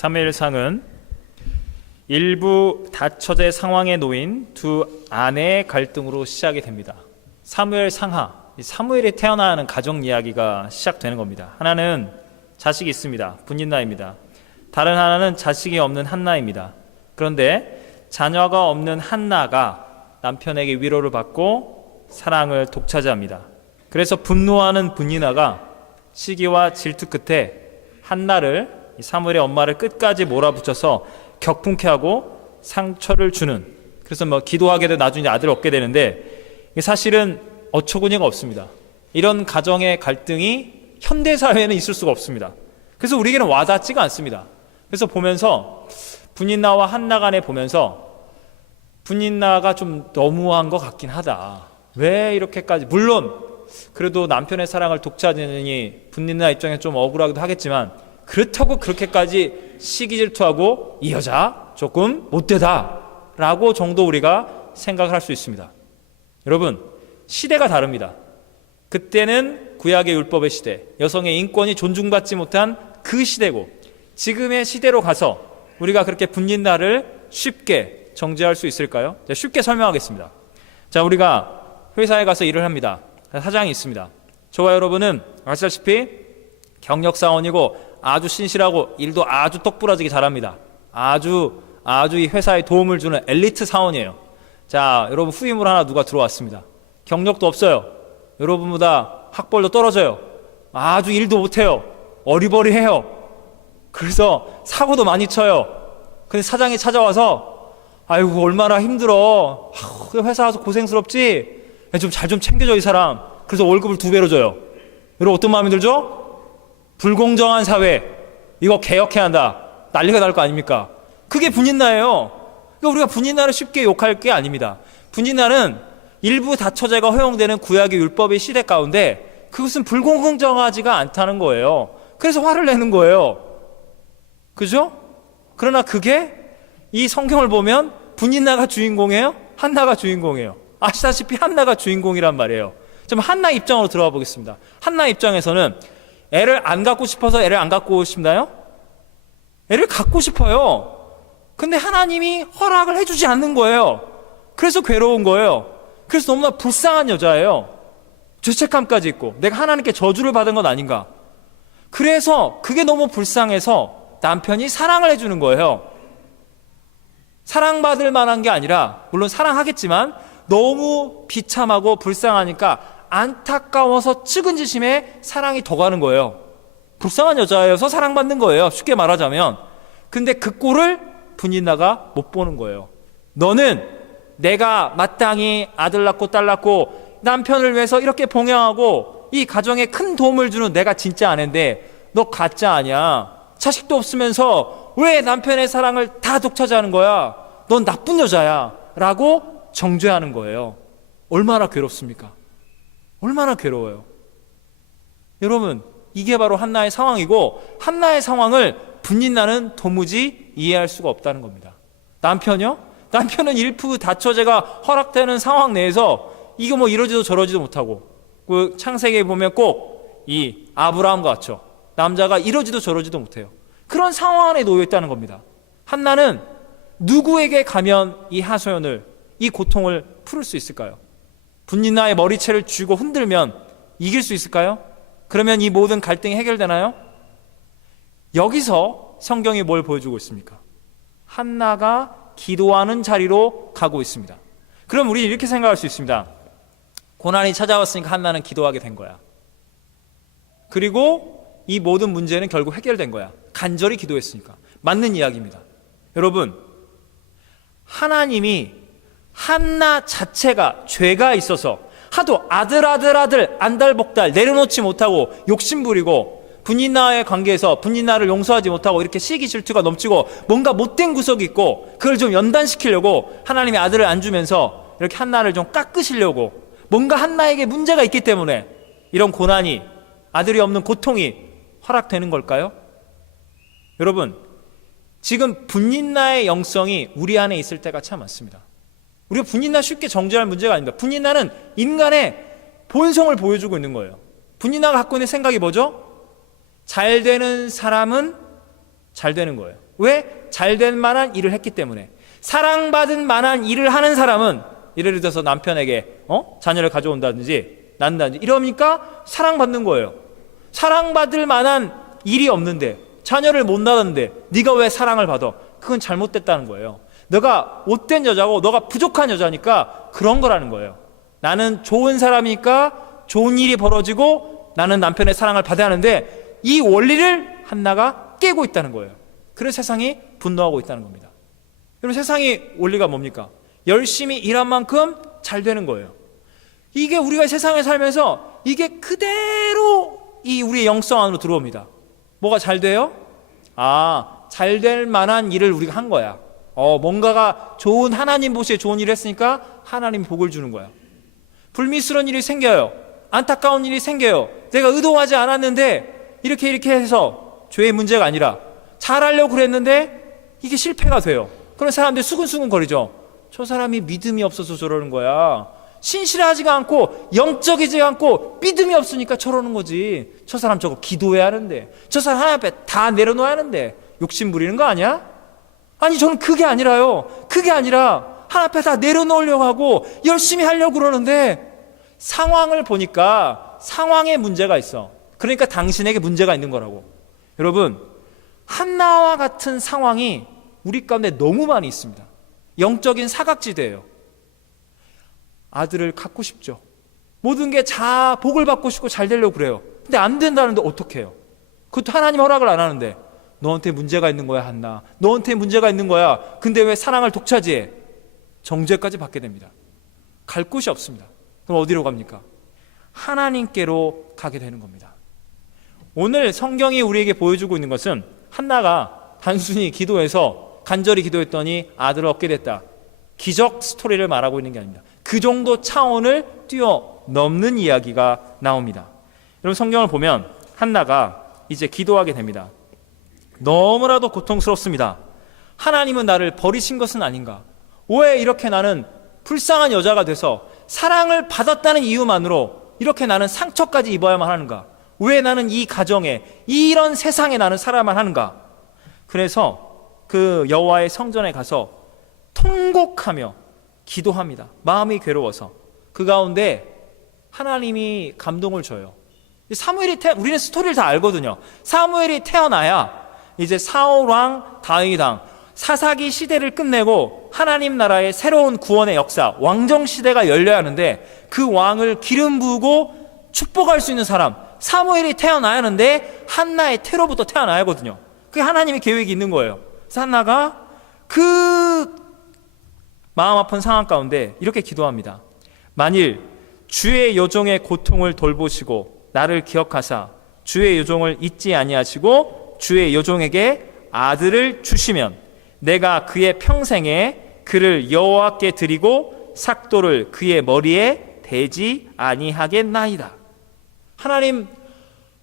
사무엘상은 일부 다처제 상황에 놓인 두 아내의 갈등으로 시작이 됩니다. 사무엘 상하, 사무엘이 태어나는 가정 이야기가 시작되는 겁니다. 하나는 자식이 있습니다. 분인나입니다. 다른 하나는 자식이 없는 한나입니다. 그런데 자녀가 없는 한나가 남편에게 위로를 받고 사랑을 독차지합니다. 그래서 분노하는 분인나가 시기와 질투 끝에 한나를, 사무엘의 엄마를 끝까지 몰아붙여서 격풍케 하고 상처를 주는, 그래서 기도하게 되고 나중에 아들을 얻게 되는데, 이게 사실은 어처구니가 없습니다. 이런 가정의 갈등이 현대사회에는 있을 수가 없습니다. 그래서 우리에게는 와닿지가 않습니다. 그래서 보면서 분인나와 한나 간에 보면서 분인나가 좀 너무한 것 같긴 하다. 왜 이렇게까지, 물론 그래도 남편의 사랑을 독차지하느니 분인나 입장에 좀 억울하기도 하겠지만, 그렇다고 그렇게까지 시기 질투하고 이 여자 조금 못되다 라고 정도 우리가 생각을 할 수 있습니다. 여러분, 시대가 다릅니다. 그때는 구약의 율법의 시대, 여성의 인권이 존중받지 못한 그 시대고, 지금의 시대로 가서 우리가 그렇게 분인나를 쉽게 정죄할 수 있을까요? 쉽게 설명하겠습니다. 자, 우리가 회사에 가서 일을 합니다. 사장이 있습니다. 저와 여러분은 아시다시피 경력사원이고 아주 신실하고 일도 아주 똑부러지게 잘합니다. 아주 이 회사에 도움을 주는 엘리트 사원이에요. 자, 여러분, 후임으로 하나 누가 들어왔습니다. 경력도 없어요. 여러분보다 학벌도 떨어져요. 아주 일도 못해요. 어리버리해요. 그래서 사고도 많이 쳐요. 근데 사장이 찾아와서, 아이고 얼마나 힘들어, 회사 와서 고생스럽지, 좀 잘 좀 챙겨줘 이 사람. 그래서 월급을 2배로 줘요. 여러분, 어떤 마음이 들죠? 불공정한 사회, 이거 개혁해야 한다, 난리가 날 거 아닙니까? 그게 분인나예요. 그러니까 우리가 분인나를 쉽게 욕할 게 아닙니다. 분인나는 일부 다처제가 허용되는 구약의 율법의 시대 가운데 그것은 불공정하지가 않다는 거예요. 그래서 화를 내는 거예요. 그죠? 그러나 그게 이 성경을 보면 분인나가 주인공이에요? 한나가 주인공이에요? 아시다시피 한나가 주인공이란 말이에요. 좀 한나 입장으로 들어가 보겠습니다. 한나 입장에서는 애를 안 갖고 싶어서 애를 안 갖고 싶나요? 애를 갖고 싶어요. 근데 하나님이 허락을 해주지 않는 거예요. 그래서 괴로운 거예요. 그래서 너무나 불쌍한 여자예요. 죄책감까지 있고, 내가 하나님께 저주를 받은 건 아닌가. 그래서 그게 너무 불쌍해서 남편이 사랑을 해주는 거예요. 사랑받을 만한 게 아니라, 물론 사랑하겠지만 너무 비참하고 불쌍하니까 안타까워서 측은지심에 사랑이 더 가는 거예요. 불쌍한 여자여서 사랑받는 거예요, 쉽게 말하자면. 근데 그 꼴을 분인나가 못 보는 거예요. 너는 내가 마땅히 아들 낳고 딸 낳고 남편을 위해서 이렇게 봉양하고 이 가정에 큰 도움을 주는 내가 진짜 아내인데 너 가짜 아니야. 자식도 없으면서 왜 남편의 사랑을 다 독차지하는 거야? 넌 나쁜 여자야 라고 정죄하는 거예요. 얼마나 괴롭습니까? 얼마나 괴로워요. 여러분, 이게 바로 한나의 상황이고, 한나의 상황을 분인나는 도무지 이해할 수가 없다는 겁니다. 남편이요? 남편은 일부 다처제가 허락되는 상황 내에서 이거 이러지도 저러지도 못하고, 그 창세기에 보면 꼭 이 아브라함과 같죠. 남자가 이러지도 저러지도 못해요. 그런 상황 안에 놓여 있다는 겁니다. 한나는 누구에게 가면 이 하소연을, 이 고통을 풀을 수 있을까요? 분인나의 머리채를 쥐고 흔들면 이길 수 있을까요? 그러면 이 모든 갈등이 해결되나요? 여기서 성경이 뭘 보여주고 있습니까? 한나가 기도하는 자리로 가고 있습니다. 그럼 우리 이렇게 생각할 수 있습니다. 고난이 찾아왔으니까 한나는 기도하게 된 거야. 그리고 이 모든 문제는 결국 해결된 거야. 간절히 기도했으니까. 맞는 이야기입니다. 여러분, 하나님이 한나 자체가 죄가 있어서 하도 아들 안달복달 내려놓지 못하고 욕심부리고 분인나의 관계에서 분인나를 용서하지 못하고 이렇게 시기 질투가 넘치고 뭔가 못된 구석이 있고, 그걸 좀 연단시키려고 하나님이 아들을 안 주면서 이렇게 한나를 좀 깎으시려고, 뭔가 한나에게 문제가 있기 때문에 이런 고난이, 아들이 없는 고통이 허락되는 걸까요? 여러분, 지금 분인나의 영성이 우리 안에 있을 때가 참 많습니다. 우리가 분인나 쉽게 정죄할 문제가 아닙니다. 분인나는 인간의 본성을 보여주고 있는 거예요. 분인나가 갖고 있는 생각이 뭐죠? 잘 되는 사람은 잘 되는 거예요. 왜? 잘될 만한 일을 했기 때문에. 사랑받은 만한 일을 하는 사람은 예를 들어서 남편에게 자녀를 가져온다든지 낳는다든지 이러니까 사랑받는 거예요. 사랑받을 만한 일이 없는데 자녀를 못 낳았는데 네가 왜 사랑을 받아? 그건 잘못됐다는 거예요. 너가 못된 여자고 너가 부족한 여자니까 그런 거라는 거예요. 나는 좋은 사람이니까 좋은 일이 벌어지고 나는 남편의 사랑을 받아야 하는데 이 원리를 한나가 깨고 있다는 거예요. 그래서 세상이 분노하고 있다는 겁니다. 여러분, 세상의 원리가 뭡니까? 열심히 일한 만큼 잘 되는 거예요. 이게 우리가 세상에 살면서 이게 그대로 이 우리의 영성 안으로 들어옵니다. 뭐가 잘 돼요? 잘 될 만한 일을 우리가 한 거야. 뭔가가 좋은, 하나님 보시기에 좋은 일을 했으니까 하나님 복을 주는 거야. 불미스러운 일이 생겨요. 안타까운 일이 생겨요. 내가 의도하지 않았는데 이렇게 해서 죄의 문제가 아니라 잘하려고 그랬는데 이게 실패가 돼요. 그런 사람들이 수근수근 거리죠. 저 사람이 믿음이 없어서 저러는 거야. 신실하지가 않고 영적이지 않고 믿음이 없으니까 저러는 거지. 저 사람 저거 기도해야 하는데, 저 사람 하나님 앞에 다 내려놓아야 하는데 욕심 부리는 거 아니야? 아니, 저는 그게 아니라요. 그게 아니라 하나님 앞에 다 내려놓으려고 하고 열심히 하려고 그러는데 상황을 보니까 상황에 문제가 있어. 그러니까 당신에게 문제가 있는 거라고. 여러분, 한나와 같은 상황이 우리 가운데 너무 많이 있습니다. 영적인 사각지대예요. 아들을 갖고 싶죠. 모든 게 복을 받고 싶고 잘 되려고 그래요. 근데 안 된다는데 어떻게 해요? 그것도 하나님 허락을 안 하는데 너한테 문제가 있는 거야, 한나. 너한테 문제가 있는 거야. 근데 왜 사랑을 독차지해? 정죄까지 받게 됩니다. 갈 곳이 없습니다. 그럼 어디로 갑니까? 하나님께로 가게 되는 겁니다. 오늘 성경이 우리에게 보여주고 있는 것은 한나가 단순히 기도해서 간절히 기도했더니 아들을 얻게 됐다. 기적 스토리를 말하고 있는 게 아닙니다. 그 정도 차원을 뛰어넘는 이야기가 나옵니다. 여러분, 성경을 보면 한나가 이제 기도하게 됩니다. 너무나도 고통스럽습니다. 하나님은 나를 버리신 것은 아닌가? 왜 이렇게 나는 불쌍한 여자가 돼서 사랑을 받았다는 이유만으로 이렇게 나는 상처까지 입어야만 하는가? 왜 나는 이 가정에, 이런 세상에 나는 살아야만 하는가? 그래서 그 여호와의 성전에 가서 통곡하며 기도합니다. 마음이 괴로워서. 그 가운데 하나님이 감동을 줘요. 우리는 스토리를 다 알거든요. 사무엘이 태어나야 이제 사울왕, 다윗왕, 사사기 시대를 끝내고 하나님 나라의 새로운 구원의 역사, 왕정 시대가 열려야 하는데 그 왕을 기름 부으고 축복할 수 있는 사람, 사무엘이 태어나야 하는데 한나의 태로부터 태어나야 하거든요. 그게 하나님의 계획이 있는 거예요. 그래서 한나가 그 마음 아픈 상황 가운데 이렇게 기도합니다. 만일 주의 여종의 고통을 돌보시고 나를 기억하사 주의 여종을 잊지 아니하시고 주의 여종에게 아들을 주시면 내가 그의 평생에 그를 여호와께 드리고 삭도를 그의 머리에 대지 아니하겠나이다. 하나님,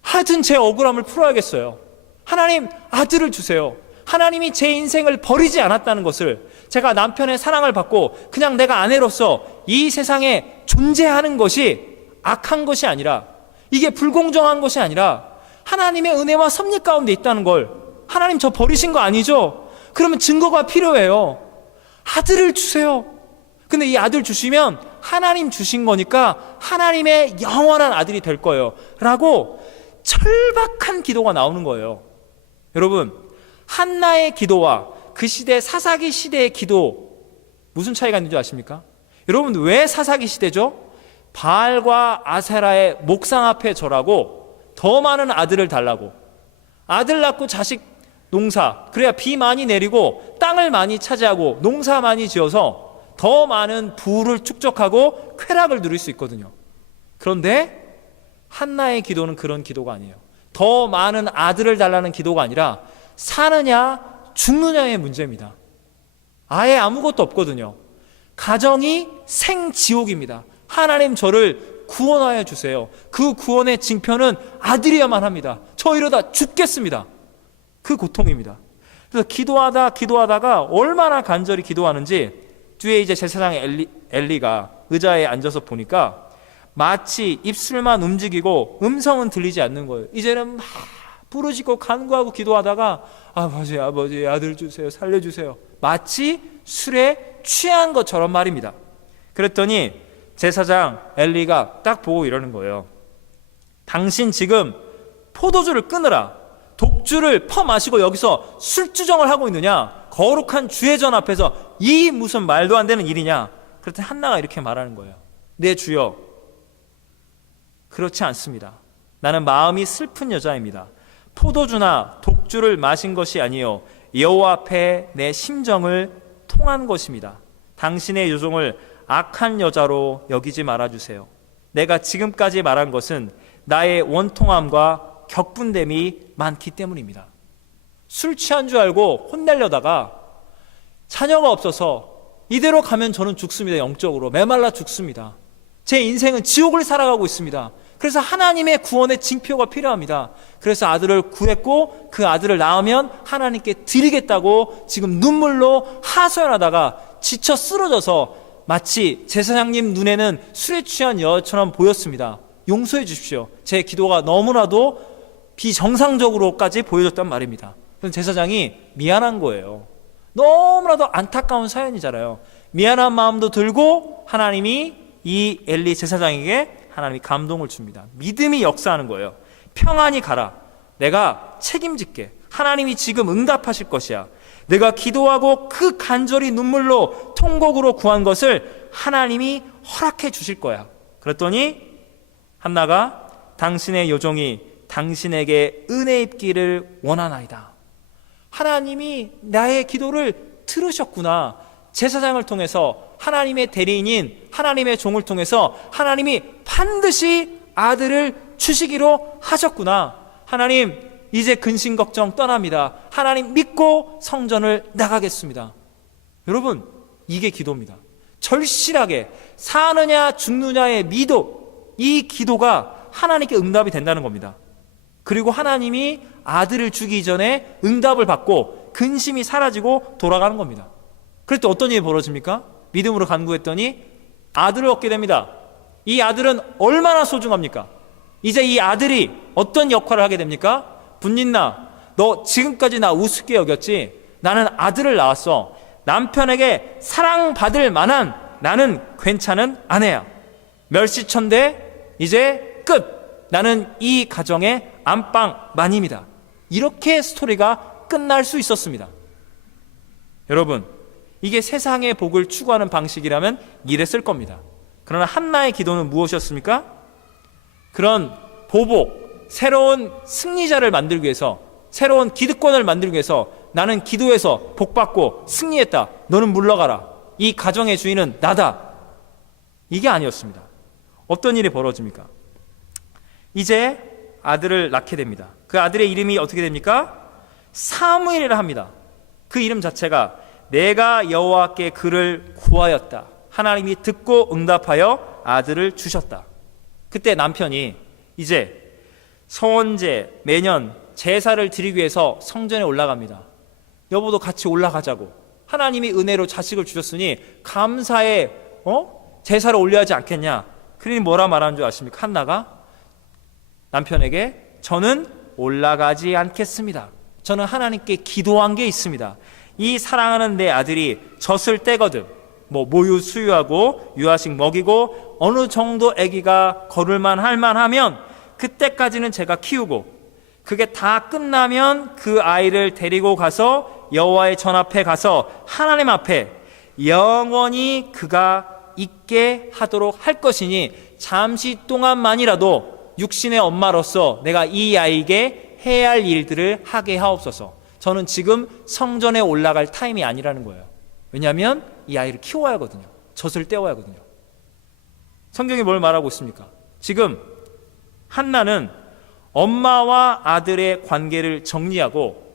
하여튼 제 억울함을 풀어야겠어요. 하나님, 아들을 주세요. 하나님이 제 인생을 버리지 않았다는 것을, 제가 남편의 사랑을 받고 그냥 내가 아내로서 이 세상에 존재하는 것이 악한 것이 아니라, 이게 불공정한 것이 아니라 하나님의 은혜와 섭리 가운데 있다는 걸, 하나님 저 버리신 거 아니죠? 그러면 증거가 필요해요. 아들을 주세요. 근데 이 아들 주시면 하나님 주신 거니까 하나님의 영원한 아들이 될 거예요 라고 철박한 기도가 나오는 거예요. 여러분, 한나의 기도와 그 시대 사사기 시대의 기도 무슨 차이가 있는지 아십니까? 여러분, 왜 사사기 시대죠? 바알과 아세라의 목상 앞에 절하고 더 많은 아들을 달라고, 아들 낳고 자식 농사, 그래야 비 많이 내리고 땅을 많이 차지하고 농사 많이 지어서 더 많은 부를 축적하고 쾌락을 누릴 수 있거든요. 그런데 한나의 기도는 그런 기도가 아니에요. 더 많은 아들을 달라는 기도가 아니라 사느냐 죽느냐의 문제입니다. 아예 아무것도 없거든요. 가정이 생지옥입니다. 하나님 저를 구원하여 주세요. 그 구원의 징표는 아들이야만 합니다. 저 이러다 죽겠습니다. 그 고통입니다. 그래서 기도하다가 얼마나 간절히 기도하는지 뒤에 이제 제사장 엘리가 의자에 앉아서 보니까 마치 입술만 움직이고 음성은 들리지 않는 거예요. 이제는 막 부르짖고 간구하고 기도하다가 아버지 아들 주세요, 살려주세요, 마치 술에 취한 것처럼 말입니다. 그랬더니 제사장 엘리가 딱 보고 이러는 거예요. 당신 지금 포도주를 끊으라, 독주를 퍼마시고 여기서 술주정을 하고 있느냐, 거룩한 주의 전 앞에서 이 무슨 말도 안 되는 일이냐. 그랬더니 한나가 이렇게 말하는 거예요. 네 주여, 그렇지 않습니다. 나는 마음이 슬픈 여자입니다. 포도주나 독주를 마신 것이 아니요 여호와 앞에 내 심정을 통한 것입니다. 당신의 요종을 악한 여자로 여기지 말아주세요. 내가 지금까지 말한 것은 나의 원통함과 격분됨이 많기 때문입니다. 술 취한 줄 알고 혼내려다가 자녀가 없어서 이대로 가면 저는 죽습니다. 영적으로 메말라 죽습니다. 제 인생은 지옥을 살아가고 있습니다. 그래서 하나님의 구원의 징표가 필요합니다. 그래서 아들을 구했고 그 아들을 낳으면 하나님께 드리겠다고 지금 눈물로 하소연하다가 지쳐 쓰러져서 마치 제사장님 눈에는 술에 취한 여자처럼 보였습니다. 용서해 주십시오. 제 기도가 너무나도 비정상적으로까지 보여줬단 말입니다. 그래서 제사장이 미안한 거예요. 너무나도 안타까운 사연이잖아요. 미안한 마음도 들고 하나님이 이 엘리 제사장에게 하나님이 감동을 줍니다. 믿음이 역사하는 거예요. 평안히 가라. 내가 책임질게. 하나님이 지금 응답하실 것이야. 내가 기도하고 그 간절히 눈물로 통곡으로 구한 것을 하나님이 허락해 주실 거야. 그랬더니 한나가 당신의 요종이 당신에게 은혜 입기를 원하나이다. 하나님이 나의 기도를 들으셨구나. 제사장을 통해서 하나님의 대리인인 하나님의 종을 통해서 하나님이 반드시 아들을 주시기로 하셨구나. 하나님, 이제 근심 걱정 떠납니다. 하나님 믿고 성전을 나가겠습니다. 여러분, 이게 기도입니다. 절실하게 사느냐 죽느냐의 미도, 이 기도가 하나님께 응답이 된다는 겁니다. 그리고 하나님이 아들을 주기 전에 응답을 받고 근심이 사라지고 돌아가는 겁니다. 그럴 때 어떤 일이 벌어집니까? 믿음으로 간구했더니 아들을 얻게 됩니다. 이 아들은 얼마나 소중합니까? 이제 이 아들이 어떤 역할을 하게 됩니까? 분린나, 너 지금까지 나 우습게 여겼지? 나는 아들을 낳았어. 남편에게 사랑받을 만한 나는 괜찮은 아내야. 멸시천대, 이제 끝. 나는 이 가정의 안방마님이다. 이렇게 스토리가 끝날 수 있었습니다. 여러분, 이게 세상의 복을 추구하는 방식이라면 이랬을 겁니다. 그러나 한나의 기도는 무엇이었습니까? 그런 보복, 새로운 승리자를 만들기 위해서, 새로운 기득권을 만들기 위해서 나는 기도해서 복받고 승리했다. 너는 물러가라. 이 가정의 주인은 나다. 이게 아니었습니다. 어떤 일이 벌어집니까? 이제 아들을 낳게 됩니다. 그 아들의 이름이 어떻게 됩니까? 사무엘이라 합니다. 그 이름 자체가 내가 여호와께 그를 구하였다. 하나님이 듣고 응답하여 아들을 주셨다. 그때 남편이 이제 서원제 매년 제사를 드리기 위해서 성전에 올라갑니다. 여보도 같이 올라가자고. 하나님이 은혜로 자식을 주셨으니 감사의 제사를 올려야 하지 않겠냐. 그러니 뭐라 말하는 줄 아십니까? 한나가 남편에게 저는 올라가지 않겠습니다. 저는 하나님께 기도한 게 있습니다. 이 사랑하는 내 아들이 젖을 떼거든 모유 수유하고 유아식 먹이고 어느 정도 아기가 걸을만 할만하면 그때까지는 제가 키우고 그게 다 끝나면 그 아이를 데리고 가서 여호와의 전 앞에 가서 하나님 앞에 영원히 그가 있게 하도록 할 것이니 잠시 동안만이라도 육신의 엄마로서 내가 이 아이에게 해야 할 일들을 하게 하옵소서. 저는 지금 성전에 올라갈 타임이 아니라는 거예요. 왜냐하면 이 아이를 키워야 하거든요. 젖을 떼어야 하거든요. 성경이 뭘 말하고 있습니까? 지금 한나는 엄마와 아들의 관계를 정리하고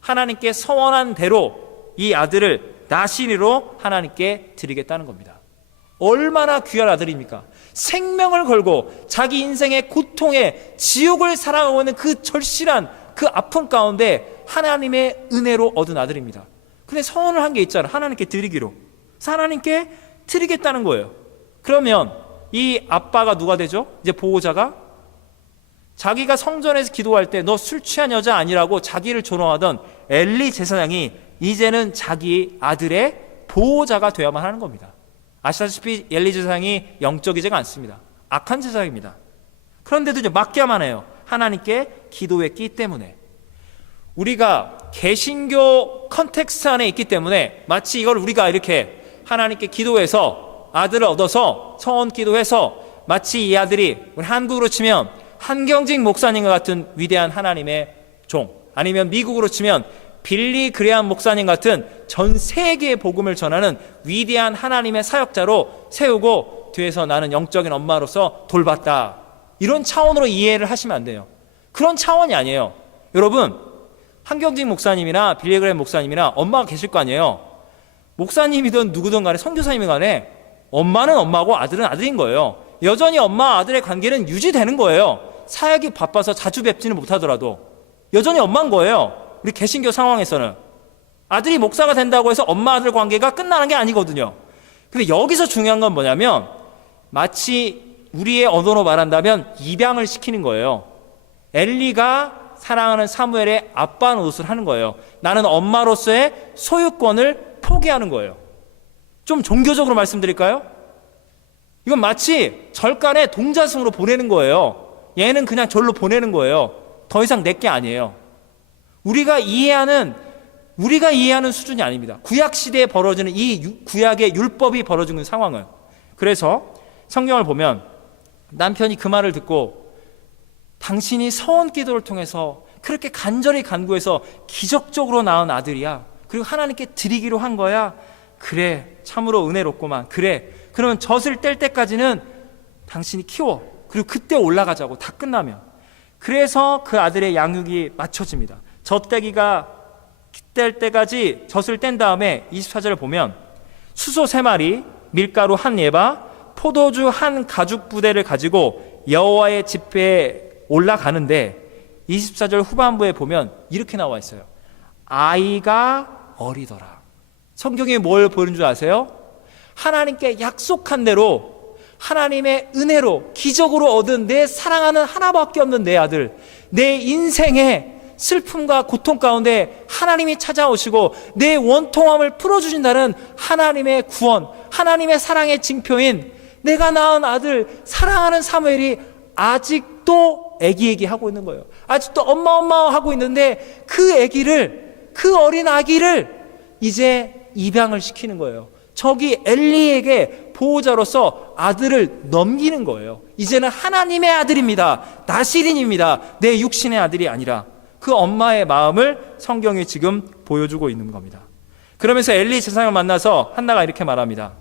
하나님께 서원한 대로 이 아들을 나시리로 하나님께 드리겠다는 겁니다. 얼마나 귀한 아들입니까? 생명을 걸고 자기 인생의 고통에 지옥을 살아가고 있는 그 절실한 그 아픔 가운데 하나님의 은혜로 얻은 아들입니다. 근데 서원을 한 게 있잖아요. 하나님께 드리기로. 그래서 하나님께 드리겠다는 거예요. 그러면 이 아빠가 누가 되죠? 이제 보호자가 자기가 성전에서 기도할 때 너 술 취한 여자 아니라고 자기를 조롱하던 엘리 제사장이 이제는 자기 아들의 보호자가 되어야만 하는 겁니다. 아시다시피 엘리 제사장이 영적이지가 않습니다. 악한 제사장입니다. 그런데도 이제 맡겨야만 해요. 하나님께 기도했기 때문에. 우리가 개신교 컨텍스트 안에 있기 때문에 마치 이걸 우리가 이렇게 하나님께 기도해서 아들을 얻어서 서원 기도해서 마치 이 아들이 우리 한국으로 치면 한경직 목사님과 같은 위대한 하나님의 종, 아니면 미국으로 치면 빌리 그레함 목사님 같은 전 세계의 복음을 전하는 위대한 하나님의 사역자로 세우고 뒤에서 나는 영적인 엄마로서 돌봤다, 이런 차원으로 이해를 하시면 안 돼요. 그런 차원이 아니에요. 여러분, 한경직 목사님이나 빌리 그레함 목사님이나 엄마가 계실 거 아니에요. 목사님이든 누구든 간에 선교사님이 간에 엄마는 엄마고 아들은 아들인 거예요. 여전히 엄마 아들의 관계는 유지되는 거예요. 사역이 바빠서 자주 뵙지는 못하더라도 여전히 엄마인 거예요. 우리 개신교 상황에서는 아들이 목사가 된다고 해서 엄마 아들 관계가 끝나는 게 아니거든요. 근데 여기서 중요한 건 뭐냐면 마치 우리의 언어로 말한다면 입양을 시키는 거예요. 엘리가 사랑하는 사무엘의 아빠 노릇을 하는 거예요. 나는 엄마로서의 소유권을 포기하는 거예요. 좀 종교적으로 말씀드릴까요? 이건 마치 절간에 동자승으로 보내는 거예요. 얘는 그냥 절로 보내는 거예요. 더 이상 내 게 아니에요. 우리가 이해하는 수준이 아닙니다. 구약 시대에 벌어지는 이 구약의 율법이 벌어지는 상황은. 그래서 성경을 보면 남편이 그 말을 듣고 당신이 서원 기도를 통해서 그렇게 간절히 간구해서 기적적으로 낳은 아들이야. 그리고 하나님께 드리기로 한 거야. 그래, 참으로 은혜롭구만. 그래, 그러면 젖을 뗄 때까지는 당신이 키워. 그리고 그때 올라가자고, 다 끝나면. 그래서 그 아들의 양육이 맞춰집니다. 젖떼기가 뗄 때까지 젖을 뗀 다음에 24절을 보면 수소 3마리, 밀가루 1예바, 포도주 1가죽 부대를 가지고 여호와의 집회에 올라가는데 24절 후반부에 보면 이렇게 나와 있어요. 아이가 어리더라. 성경이 뭘 보여준 줄 아세요? 하나님께 약속한 대로 하나님의 은혜로 기적으로 얻은 내 사랑하는 하나밖에 없는 내 아들, 내 인생의 슬픔과 고통 가운데 하나님이 찾아오시고 내 원통함을 풀어주신다는 하나님의 구원, 하나님의 사랑의 징표인 내가 낳은 아들, 사랑하는 사무엘이 아직도 애기 하고 있는 거예요. 아직도 엄마 하고 있는데 그 애기를, 그 어린 아기를 이제 입양을 시키는 거예요. 저기 엘리에게 보호자로서 아들을 넘기는 거예요. 이제는 하나님의 아들입니다. 나시린입니다. 내 육신의 아들이 아니라. 그 엄마의 마음을 성경이 지금 보여주고 있는 겁니다. 그러면서 엘리 제사장을 만나서 한나가 이렇게 말합니다.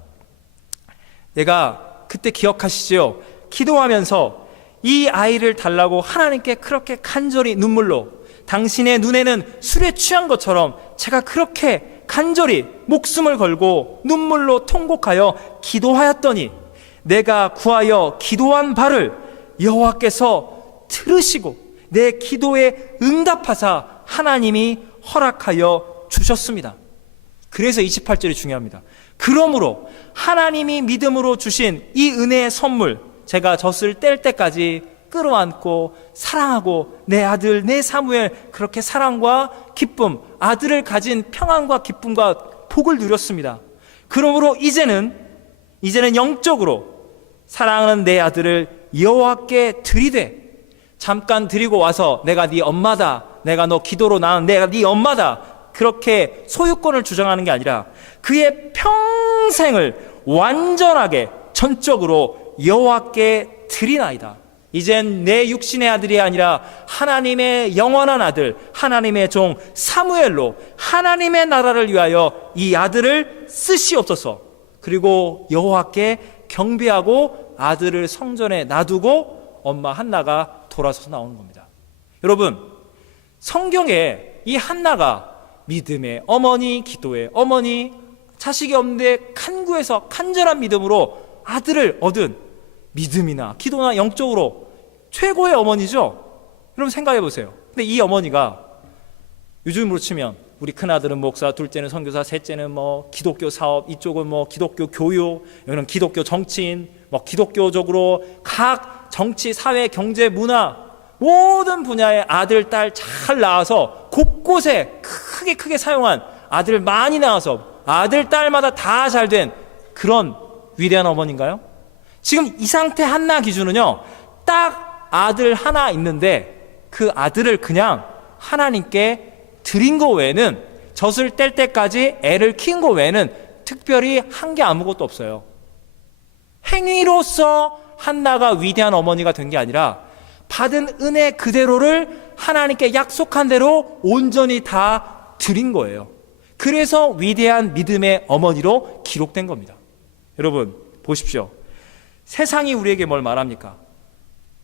내가 그때 기억하시죠? 기도하면서 이 아이를 달라고 하나님께 그렇게 간절히 눈물로, 당신의 눈에는 술에 취한 것처럼 제가 그렇게 간절히 목숨을 걸고 눈물로 통곡하여 기도하였더니 내가 구하여 기도한 바를 여호와께서 들으시고 내 기도에 응답하사 하나님이 허락하여 주셨습니다. 그래서 28절이 중요합니다. 그러므로 하나님이 믿음으로 주신 이 은혜의 선물, 제가 젖을 뗄 때까지 끌어안고 사랑하고 내 아들, 내 사무엘 그렇게 사랑과 기쁨, 아들을 가진 평안과 기쁨과 복을 누렸습니다. 그러므로 이제는 영적으로 사랑하는 내 아들을 여호와께 드리되, 잠깐 드리고 와서 내가 네 엄마다, 내가 너 기도로 낳은 내가 네 엄마다, 그렇게 소유권을 주장하는 게 아니라 그의 평생을 완전하게 전적으로 여호와께 드리나이다. 이젠 내 육신의 아들이 아니라 하나님의 영원한 아들, 하나님의 종 사무엘로 하나님의 나라를 위하여 이 아들을 쓰시옵소서. 그리고 여호와께 경배하고 아들을 성전에 놔두고 엄마 한나가 돌아서서 나오는 겁니다. 여러분, 성경에 이 한나가 믿음의 어머니, 기도의 어머니, 자식이 없는데 간구해서 간절한 믿음으로 아들을 얻은 믿음이나 기도나 영적으로 최고의 어머니죠. 여러분 생각해 보세요. 근데 이 어머니가 요즘으로 치면 우리 큰아들은 목사, 둘째는 선교사, 셋째는 뭐 기독교 사업, 이쪽은 뭐 기독교 교육, 여기는 기독교 정치인, 뭐 기독교적으로 각 정치, 사회, 경제, 문화 모든 분야의 아들, 딸 잘 낳아서 곳곳에 크게 사용한 아들 많이 낳아서 아들, 딸마다 다 잘 된 그런 위대한 어머니인가요? 지금 이 상태 한나 기준은요, 딱 아들 하나 있는데 그 아들을 그냥 하나님께 드린 거 외에는, 젖을 뗄 때까지 애를 키운 거 외에는 특별히 한 게 아무것도 없어요. 행위로서 한나가 위대한 어머니가 된 게 아니라 받은 은혜 그대로를 하나님께 약속한 대로 온전히 다 드린 거예요. 그래서 위대한 믿음의 어머니로 기록된 겁니다. 여러분 보십시오. 세상이 우리에게 뭘 말합니까?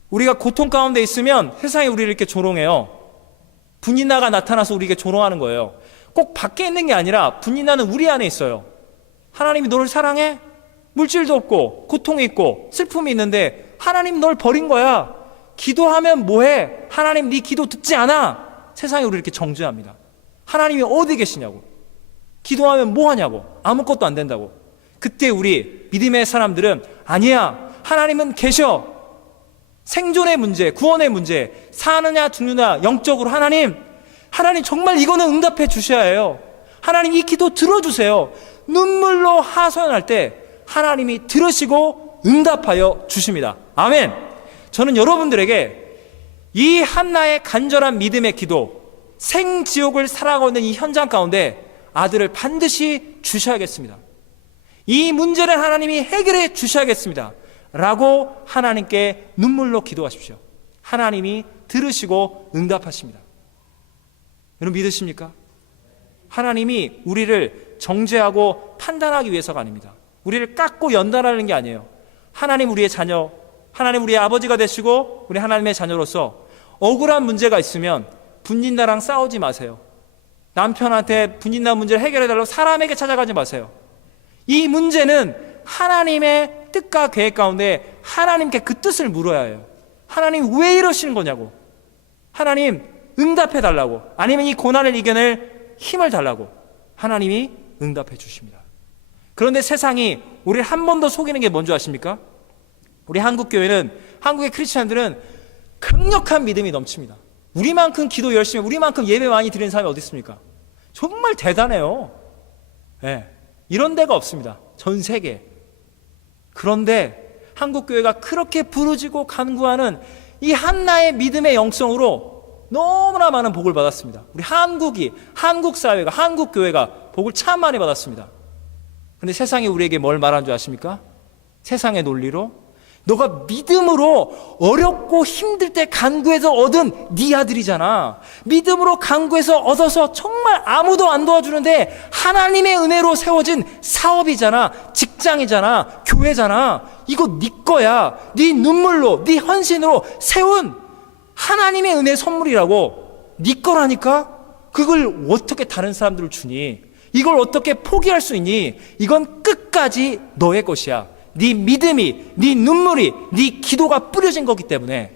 우리가 고통 가운데 있으면 세상이 우리를 이렇게 조롱해요. 분인나가 나타나서 우리에게 조롱하는 거예요. 꼭 밖에 있는 게 아니라 분인나는 우리 안에 있어요. 하나님이 너를 사랑해? 물질도 없고 고통이 있고 슬픔이 있는데 하나님 널 버린 거야. 기도하면 뭐해? 하나님 네 기도 듣지 않아. 세상이 우리를 이렇게 정죄합니다. 하나님이 어디 계시냐고. 기도하면 뭐 하냐고. 아무것도 안 된다고. 그때 우리 믿음의 사람들은 아니야, 하나님은 계셔. 생존의 문제, 구원의 문제, 사느냐 죽느냐 영적으로 하나님 정말 이거는 응답해 주셔야 해요. 하나님 이 기도 들어주세요. 눈물로 하소연할 때 하나님이 들으시고 응답하여 주십니다. 아멘. 저는 여러분들에게 이 한나의 간절한 믿음의 기도, 생지옥을 살아가고 있는 이 현장 가운데 아들을 반드시 주셔야겠습니다. 이 문제를 하나님이 해결해 주셔야겠습니다 라고 하나님께 눈물로 기도하십시오. 하나님이 들으시고 응답하십니다. 여러분 믿으십니까? 하나님이 우리를 정죄하고 판단하기 위해서가 아닙니다. 우리를 깎고 연단하는 게 아니에요. 하나님 우리의 자녀, 하나님 우리의 아버지가 되시고 우리 하나님의 자녀로서 억울한 문제가 있으면 분인나랑 싸우지 마세요. 남편한테 분인나 문제를 해결해달라고 사람에게 찾아가지 마세요. 이 문제는 하나님의 뜻과 계획 가운데 하나님께 그 뜻을 물어야 해요. 하나님 왜 이러시는 거냐고. 하나님 응답해달라고. 아니면 이 고난을 이겨낼 힘을 달라고. 하나님이 응답해 주십니다. 그런데 세상이 우리를 한 번 더 속이는 게 뭔지 아십니까? 우리 한국교회는, 한국의 크리스찬들은 강력한 믿음이 넘칩니다. 우리만큼 기도 열심히, 우리만큼 예배 많이 드리는 사람이 어디 있습니까? 정말 대단해요. 네, 이런 데가 없습니다. 전 세계. 그런데 한국교회가 그렇게 부르짖고 간구하는 이 한나의 믿음의 영성으로 너무나 많은 복을 받았습니다. 우리 한국 사회가, 한국교회가 복을 참 많이 받았습니다. 근데 세상이 우리에게 뭘 말하는 줄 아십니까? 세상의 논리로 너가 믿음으로 어렵고 힘들 때 간구해서 얻은 네 아들이잖아. 믿음으로 간구해서 얻어서 정말 아무도 안 도와주는데 하나님의 은혜로 세워진 사업이잖아, 직장이잖아, 교회잖아. 이거 네 거야. 네 눈물로, 네 헌신으로 세운 하나님의 은혜 선물이라고. 네 거라니까. 그걸 어떻게 다른 사람들을 주니? 이걸 어떻게 포기할 수 있니? 이건 끝까지 너의 것이야. 네 믿음이, 네 눈물이, 네 기도가 뿌려진 거기 때문에.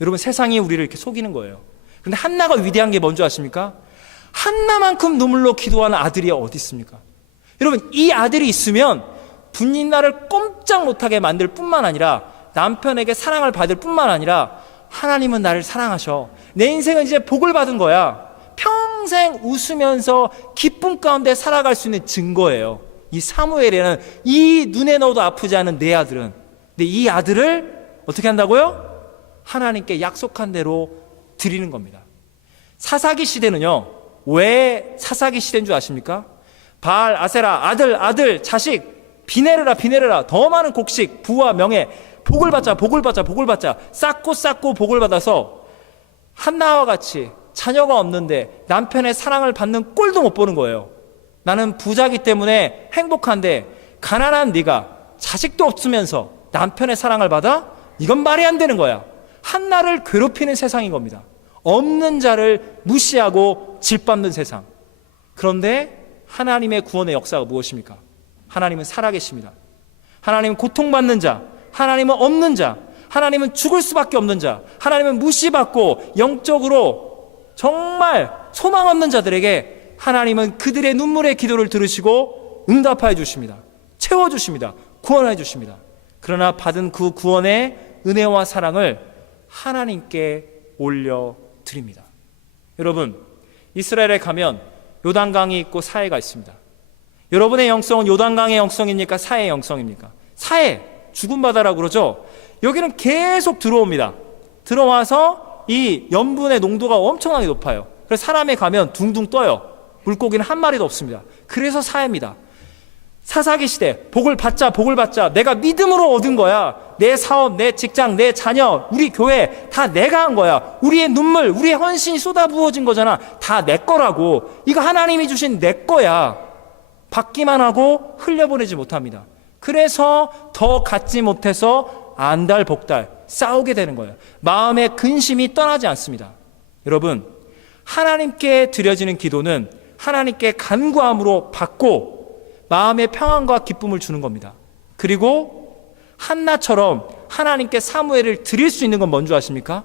여러분 세상이 우리를 이렇게 속이는 거예요. 그런데 한나가 위대한 게 뭔지 아십니까? 한나만큼 눈물로 기도하는 아들이 어디 있습니까? 여러분 이 아들이 있으면 분인나를 꼼짝 못하게 만들 뿐만 아니라 남편에게 사랑을 받을 뿐만 아니라 하나님은 나를 사랑하셔. 내 인생은 이제 복을 받은 거야. 평생 웃으면서 기쁨 가운데 살아갈 수 있는 증거예요. 이 사무엘에는 이 눈에 넣어도 아프지 않은 내 아들은. 근데 이 아들을 어떻게 한다고요? 하나님께 약속한 대로 드리는 겁니다. 사사기 시대는요, 왜 사사기 시대인 줄 아십니까? 바알, 아세라, 아들, 자식, 비내르라, 더 많은 곡식, 부와 명예, 복을 받자, 쌓고 복을 받아서 한나와 같이 자녀가 없는데 남편의 사랑을 받는 꼴도 못 보는 거예요. 나는 부자기 때문에 행복한데 가난한 네가 자식도 없으면서 남편의 사랑을 받아? 이건 말이 안 되는 거야. 한나를 괴롭히는 세상인 겁니다. 없는 자를 무시하고 짓밟는 세상. 그런데 하나님의 구원의 역사가 무엇입니까? 하나님은 살아계십니다. 하나님은 고통받는 자, 하나님은 없는 자, 하나님은 죽을 수밖에 없는 자, 하나님은 무시받고 영적으로 정말 소망 없는 자들에게 하나님은 그들의 눈물의 기도를 들으시고 응답하여 주십니다. 채워주십니다. 구원해 주십니다. 그러나 받은 그 구원의 은혜와 사랑을 하나님께 올려드립니다. 여러분, 이스라엘에 가면 요단강이 있고 사해가 있습니다. 여러분의 영성은 요단강의 영성입니까? 사해의 영성입니까? 사해, 죽은 바다라고 그러죠. 여기는 계속 들어옵니다. 들어와서 이 염분의 농도가 엄청나게 높아요. 그래서 사람에 가면 둥둥 떠요. 물고기는 한 마리도 없습니다. 그래서 사해입니다. 사사기 시대, 복을 받자, 내가 믿음으로 얻은 거야. 내 사업, 내 직장, 내 자녀, 우리 교회 다 내가 한 거야. 우리의 눈물, 우리의 헌신이 쏟아부어진 거잖아. 다 내 거라고. 이거 하나님이 주신 내 거야. 받기만 하고 흘려보내지 못합니다. 그래서 더 갖지 못해서 안달복달 싸우게 되는 거예요. 마음의 근심이 떠나지 않습니다. 여러분, 하나님께 드려지는 기도는 하나님께 간구함으로 받고 마음의 평안과 기쁨을 주는 겁니다. 그리고 한나처럼 하나님께 사무엘을 드릴 수 있는 건 뭔지 아십니까?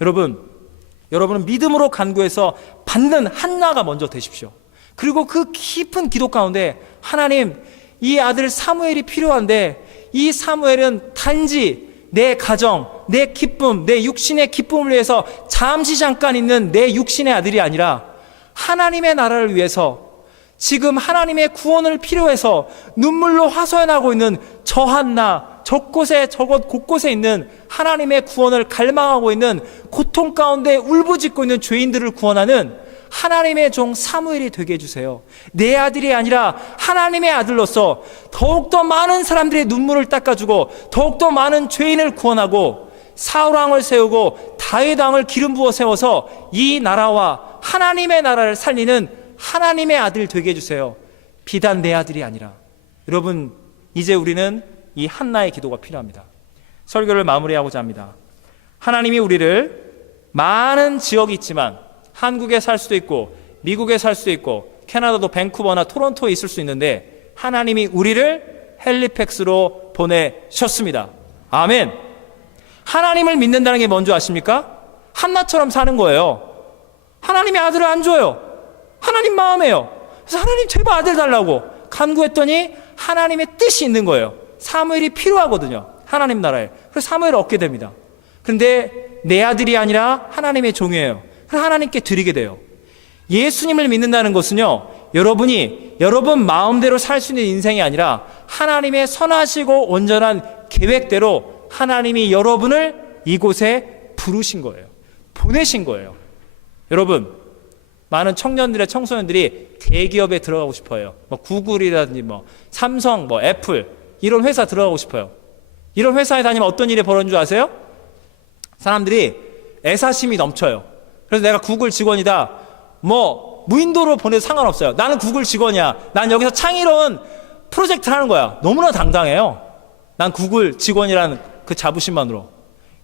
여러분은 믿음으로 간구해서 받는 한나가 먼저 되십시오. 그리고 그 깊은 기도 가운데 하나님, 이 아들 사무엘이 필요한데 이 사무엘은 단지 내 가정, 내 기쁨, 내 육신의 기쁨을 위해서 잠시 잠깐 있는 내 육신의 아들이 아니라 하나님의 나라를 위해서 지금 하나님의 구원을 필요해서 눈물로 하소연하고 있는 저 한나, 저곳 곳곳에 있는 하나님의 구원을 갈망하고 있는 고통 가운데 울부짖고 있는 죄인들을 구원하는 하나님의 종 사무엘이 되게 해주세요. 내 아들이 아니라 하나님의 아들로서 더욱더 많은 사람들의 눈물을 닦아주고 더욱더 많은 죄인을 구원하고 사울왕을 세우고 다윗왕을 기름 부어 세워서 이 나라와 하나님의 나라를 살리는 하나님의 아들 되게 해주세요. 비단 내 아들이 아니라. 여러분, 이제 우리는 이 한나의 기도가 필요합니다. 설교를 마무리하고자 합니다. 하나님이 우리를 많은 지역이 있지만 한국에 살 수도 있고 미국에 살 수도 있고 캐나다도 밴쿠버나 토론토에 있을 수 있는데 하나님이 우리를 헬리팩스로 보내셨습니다. 아멘. 하나님을 믿는다는 게 뭔지 아십니까? 한나처럼 사는 거예요. 하나님의 아들을 안 줘요. 하나님 마음이에요. 그래서 하나님 제발 아들 달라고 간구했더니 하나님의 뜻이 있는 거예요. 사무엘이 필요하거든요. 하나님 나라에. 그래서 사무엘을 얻게 됩니다. 그런데 내 아들이 아니라 하나님의 종이에요. 그래서 하나님께 드리게 돼요. 예수님을 믿는다는 것은요, 여러분이 여러분 마음대로 살 수 있는 인생이 아니라 하나님의 선하시고 온전한 계획대로 하나님이 여러분을 이곳에 부르신 거예요. 보내신 거예요. 여러분, 많은 청년들의 청소년들이 대기업에 들어가고 싶어요. 구글이라든지 삼성, 애플 이런 회사 들어가고 싶어요. 이런 회사에 다니면 어떤 일이 벌어지는 줄 아세요? 사람들이 애사심이 넘쳐요. 그래서 내가 구글 직원이다. 무인도로 보내도 상관없어요. 나는 구글 직원이야. 난 여기서 창의로운 프로젝트를 하는 거야. 너무나 당당해요. 난 구글 직원이라는 그 자부심만으로.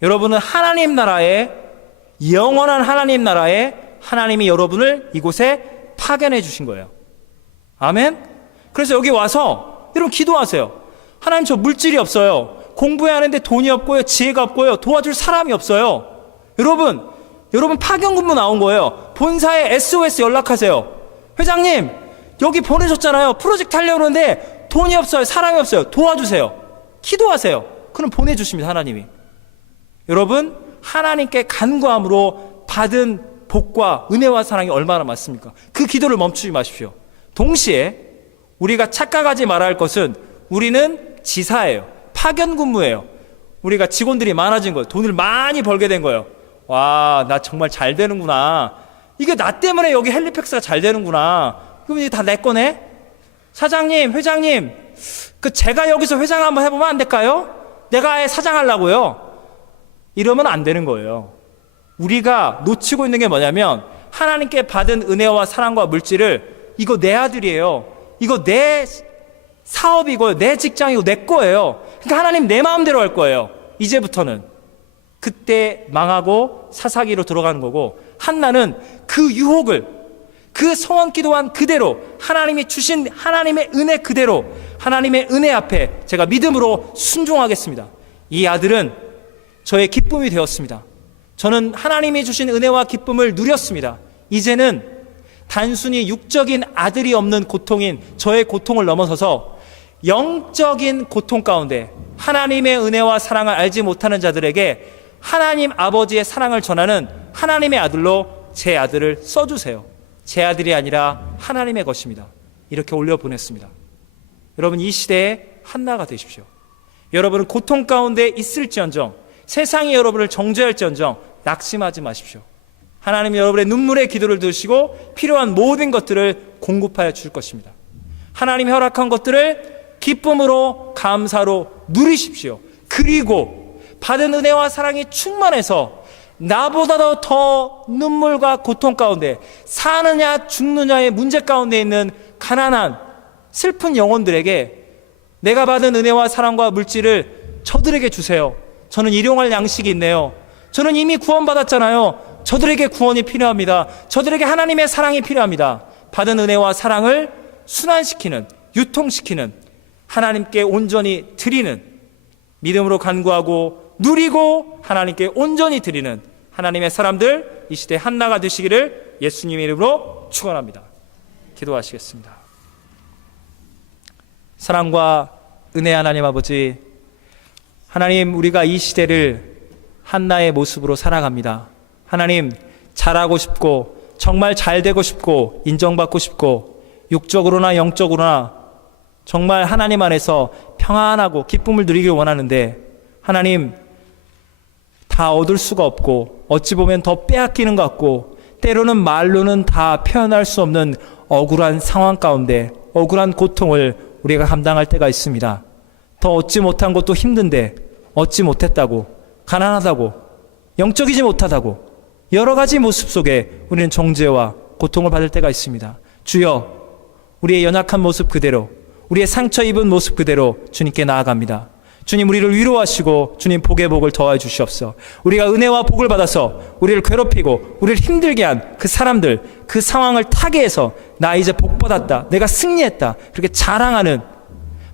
여러분은 하나님 나라에, 영원한 하나님 나라에 하나님이 여러분을 이곳에 파견해 주신 거예요. 아멘? 그래서 여기 와서 여러분 기도하세요. 하나님, 저 물질이 없어요. 공부해야 하는데 돈이 없고요. 지혜가 없고요. 도와줄 사람이 없어요. 여러분 파견 근무 나온 거예요. 본사에 SOS 연락하세요. 회장님, 여기 보내셨잖아요. 프로젝트 하려고 그러는데 돈이 없어요. 사람이 없어요. 도와주세요. 기도하세요. 그럼 보내주십니다. 하나님이. 여러분, 하나님께 간구함으로 받은 복과 은혜와 사랑이 얼마나 많습니까? 그 기도를 멈추지 마십시오. 동시에 우리가 착각하지 말아야 할 것은 우리는 지사예요. 파견 근무예요. 우리가 직원들이 많아진 거예요. 돈을 많이 벌게 된 거예요. 와, 나 정말 잘 되는구나. 이게 나 때문에 여기 헬리팩스가 잘 되는구나. 그럼 이게 다 내 거네? 사장님, 회장님, 제가 여기서 회장 한번 해보면 안 될까요? 내가 아예 사장 하려고요. 이러면 안 되는 거예요. 우리가 놓치고 있는 게 뭐냐면 하나님께 받은 은혜와 사랑과 물질을 이거 내 아들이에요. 이거 내 사업이고요. 내 직장이고 내 거예요. 그러니까 하나님 내 마음대로 할 거예요. 이제부터는. 그때 망하고 사사기로 들어가는 거고, 한나는 그 유혹을, 그 소원 기도한 그대로 하나님이 주신 하나님의 은혜 그대로 하나님의 은혜 앞에 제가 믿음으로 순종하겠습니다. 이 아들은 저의 기쁨이 되었습니다. 저는 하나님이 주신 은혜와 기쁨을 누렸습니다. 이제는 단순히 육적인 아들이 없는 고통인 저의 고통을 넘어서서 영적인 고통 가운데 하나님의 은혜와 사랑을 알지 못하는 자들에게 하나님 아버지의 사랑을 전하는 하나님의 아들로 제 아들을 써주세요. 제 아들이 아니라 하나님의 것입니다. 이렇게 올려보냈습니다. 여러분, 이 시대에 한나가 되십시오. 여러분은 고통 가운데 있을지언정, 세상이 여러분을 정죄할지언정 낙심하지 마십시오. 하나님 여러분의 눈물의 기도를 들으시고 필요한 모든 것들을 공급하여 줄 것입니다. 하나님 허락한 것들을 기쁨으로 감사로 누리십시오. 그리고 받은 은혜와 사랑이 충만해서 나보다도 더 눈물과 고통 가운데, 사느냐 죽느냐의 문제 가운데 있는 가난한 슬픈 영혼들에게 내가 받은 은혜와 사랑과 물질을 저들에게 주세요. 저는 일용할 양식이 있네요. 저는 이미 구원받았잖아요. 저들에게 구원이 필요합니다. 저들에게 하나님의 사랑이 필요합니다. 받은 은혜와 사랑을 순환시키는, 유통시키는, 하나님께 온전히 드리는, 믿음으로 간구하고 누리고 하나님께 온전히 드리는 하나님의 사람들, 이 시대 한나가 되시기를 예수님의 이름으로 축원합니다. 기도하시겠습니다. 사랑과 은혜 하나님 아버지, 하나님, 우리가 이 시대를 한나의 모습으로 살아갑니다. 하나님, 잘하고 싶고 정말 잘 되고 싶고 인정받고 싶고 육적으로나 영적으로나 정말 하나님 안에서 평안하고 기쁨을 누리길 원하는데, 하나님, 다 얻을 수가 없고 어찌 보면 더 빼앗기는 것 같고 때로는 말로는 다 표현할 수 없는 억울한 상황 가운데 억울한 고통을 우리가 감당할 때가 있습니다. 더 얻지 못한 것도 힘든데 얻지 못했다고, 가난하다고, 영적이지 못하다고 여러 가지 모습 속에 우리는 정죄와 고통을 받을 때가 있습니다. 주여, 우리의 연약한 모습 그대로, 우리의 상처 입은 모습 그대로 주님께 나아갑니다. 주님, 우리를 위로하시고 주님 복의 복을 더하여 주시옵소서. 우리가 은혜와 복을 받아서 우리를 괴롭히고 우리를 힘들게 한 그 사람들, 그 상황을 타게 해서 나 이제 복 받았다, 내가 승리했다, 그렇게 자랑하는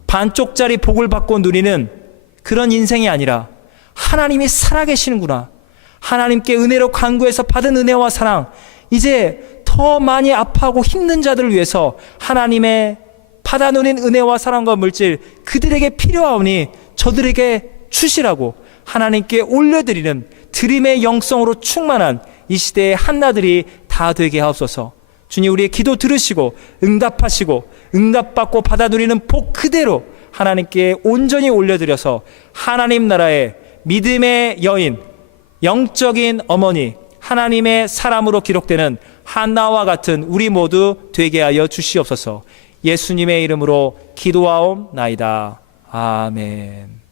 반쪽짜리 복을 받고 누리는 그런 인생이 아니라, 하나님이 살아계시는구나, 하나님께 은혜로 간구해서 받은 은혜와 사랑, 이제 더 많이 아파하고 힘든 자들을 위해서 하나님의 받아 누린 은혜와 사랑과 물질 그들에게 필요하오니 저들에게 주시라고 하나님께 올려드리는 드림의 영성으로 충만한 이 시대의 한나들이 다 되게 하옵소서. 주님, 우리의 기도 들으시고 응답하시고 응답받고 받아 누리는 복 그대로 하나님께 온전히 올려드려서 하나님 나라의 믿음의 여인, 영적인 어머니, 하나님의 사람으로 기록되는 한나와 같은 우리 모두 되게 하여 주시옵소서. 예수님의 이름으로 기도하옵나이다. 아멘.